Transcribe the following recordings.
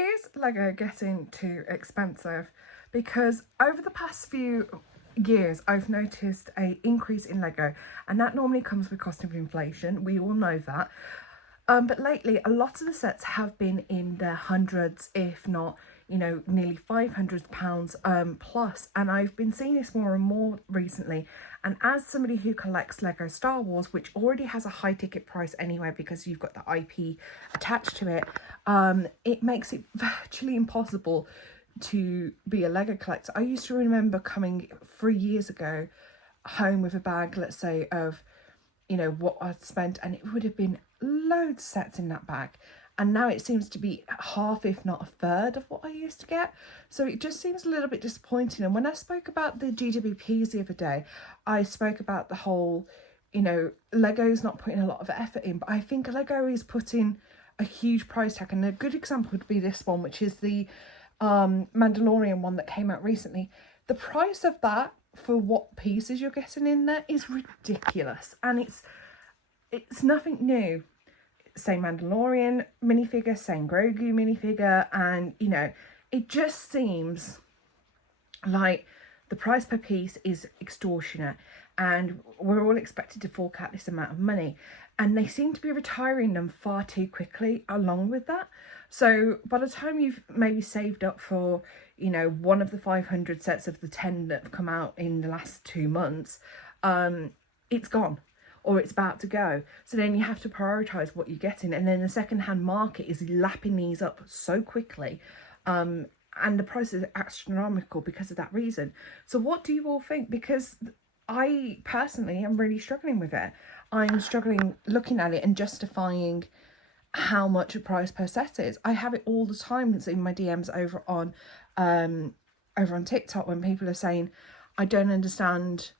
Is Lego getting too expensive? Because over the past few years I've noticed a increase in Lego, and that normally comes with cost of inflation. We all know that. But lately, a lot of the sets have been in the hundreds, if not, nearly £500 plus. And I've been seeing this more and more recently. And as somebody who collects Lego Star Wars, which already has a high ticket price anyway because you've got the IP attached to it, it makes it virtually impossible to be a Lego collector. I used to remember coming 3 years ago home with a bag, let's say, of what I'd spent, and it would have been loads of sets in that bag, and now it seems to be half, if not a third, of what I used to get. So it just seems a little bit disappointing. And when I spoke about the GWPs the other day, I spoke about the whole, Lego's not putting a lot of effort in, but I think Lego is putting a huge price tag. And a good example would be this one, which is the Mandalorian one that came out recently. The price of that for what pieces you're getting in there is ridiculous, and it's nothing new. Same Mandalorian minifigure, same Grogu minifigure, and it just seems like the price per piece is extortionate, and we're all expected to fork out this amount of money, and they seem to be retiring them far too quickly along with that. So by the time you've maybe saved up for one of the 500 sets of the 10 that have come out in the last 2 months, it's gone, or it's about to go. So then you have to prioritize what you're getting, and then the secondhand market is lapping these up so quickly, and the price is astronomical because of that reason. So what do you all think? Because I personally am really struggling with it. I'm struggling looking at it and justifying how much a price per set is. I have it all the time. It's in my DMs over on TikTok when people are saying, I don't understand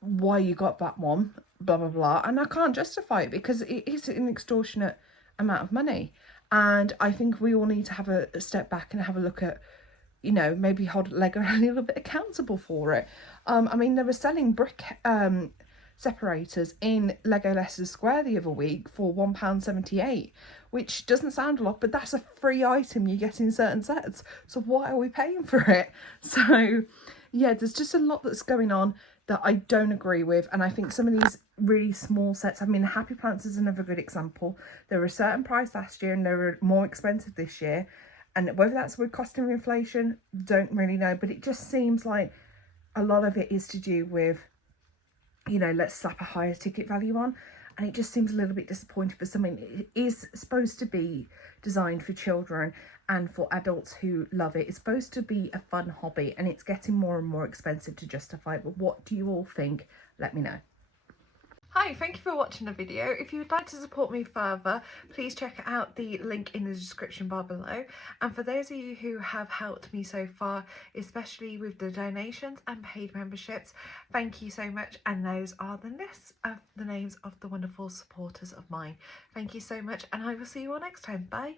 why you got that one, blah blah blah, and I can't justify it because it is an extortionate amount of money. And I think we all need to have a step back and have a look at, maybe hold Lego a little bit accountable for it. I mean, they were selling brick separators in Lego Leicester Square the other week for £1.78, which doesn't sound a lot, but that's a free item you get in certain sets. So why are we paying for it? So yeah, there's just a lot that's going on that I don't agree with. And I think some of these really small sets, I mean, Happy Plants is another good example. They were a certain price last year and they were more expensive this year. And whether that's with cost of inflation, don't really know. But it just seems like a lot of it is to do with, let's slap a higher ticket value on. And it just seems a little bit disappointing for something that is supposed to be designed for children and for adults who love it. It's supposed to be a fun hobby, and it's getting more and more expensive to justify it. But what do you all think? Let me know. Hi, thank you for watching the video. If you would like to support me further, please check out the link in the description bar below. And for those of you who have helped me so far, especially with the donations and paid memberships, thank you so much. And those are the lists of the names of the wonderful supporters of mine. Thank you so much, and I will see you all next time. Bye.